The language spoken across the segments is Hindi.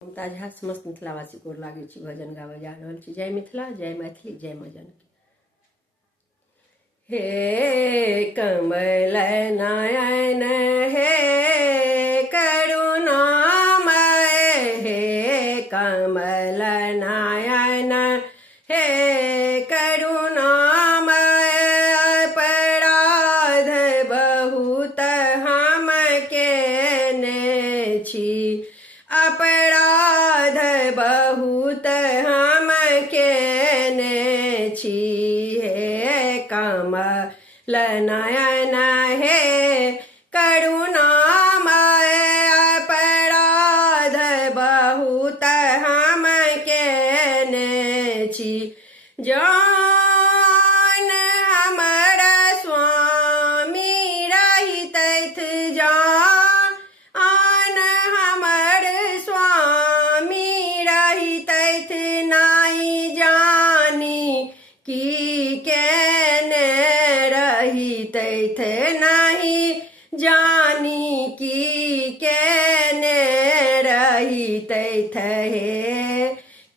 मुमताज झा समस्त मिथिलावासी गोर लागै छी। भजन गाबऽ जा रहल छी। जय मिथिला, जय मैथिली, जय माँ जानकी। हे कमल नयन हे करुणामय, हे कमल नयन हे करुणामय, अपराध बहुत हम केने छी, अपराध बहुत हम केने छी। हे कमल नयन हे करुणामय, अपराध बहुत हम केने छी। जान हमर स्वामी रहितैथ, जान हमर स्वामी रहितैथ, नाही जानी की केने रहितैथ, नाही जानी की केने रहितैथ। हे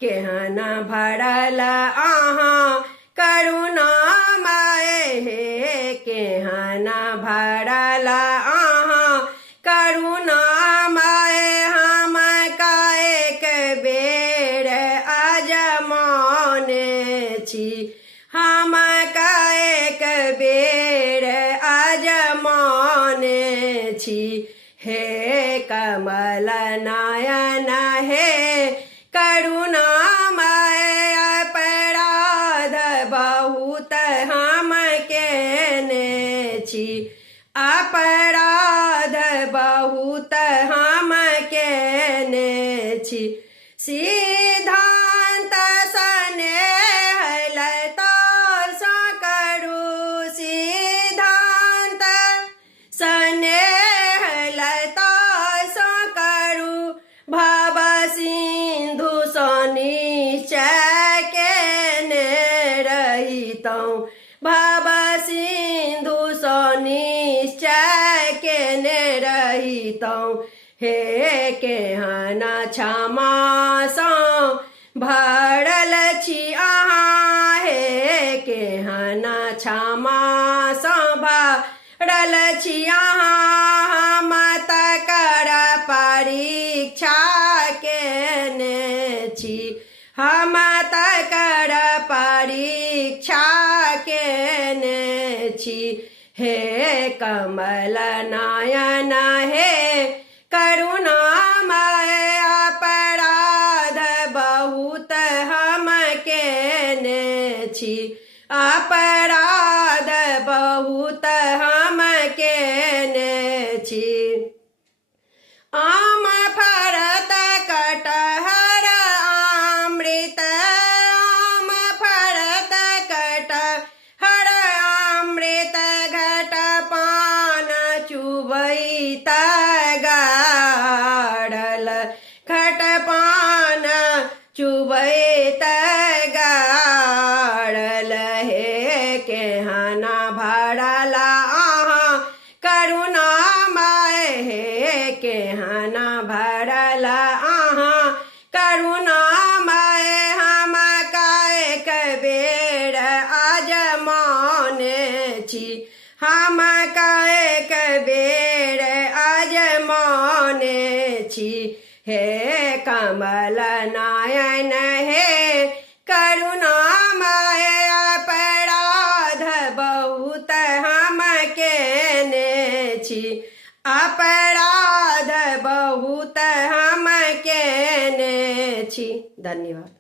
केहन भरल अहाँ करुणामय, हे केहन भरल अहाँ करुणामय, हम काएक बेर अजमाने छी, हम काएक बेर अजमाने छी। हे कमल नयन हे करुणामय, अपराध बहुत हम केने छी, अपराध बहुत हम केने छी। सिद्धांत स्नेह लता सा करू, सिद्धांत स्नेह लता सा करू, भव सिंधु सँ निश्चय केने रहितौं, भव सिंधु सँ निश्चय केने रहितौं। हे केहन क्षमा सँ भरल छी अहाँ, हे केहन क्षमा सँ भरल छी अहाँ, हम तकर परीक्षा केने छी, हम तकर परीक्षा केने छी। हे कमल नयन हे करुणामय, अपराध बहुत हम केने छी, अपराध बहुत हम केने छी। आम फरत कटहर अमृत, आम फरत कटहर अमृत, घट पान चुबैत गाड़ल, घट पान चुबैत गाड़ल। हे केहन भरल अहाँ करुणामय, हे केहन भरल अहाँ करुणामय, हम काएक बेर अजमाने छी, हम काएक बेर अजमाने छी। हे कमल नयन हे करुणामय, अपराध बहुत हम केने छी, अपराध बहुत हम केने छी। धन्यवाद।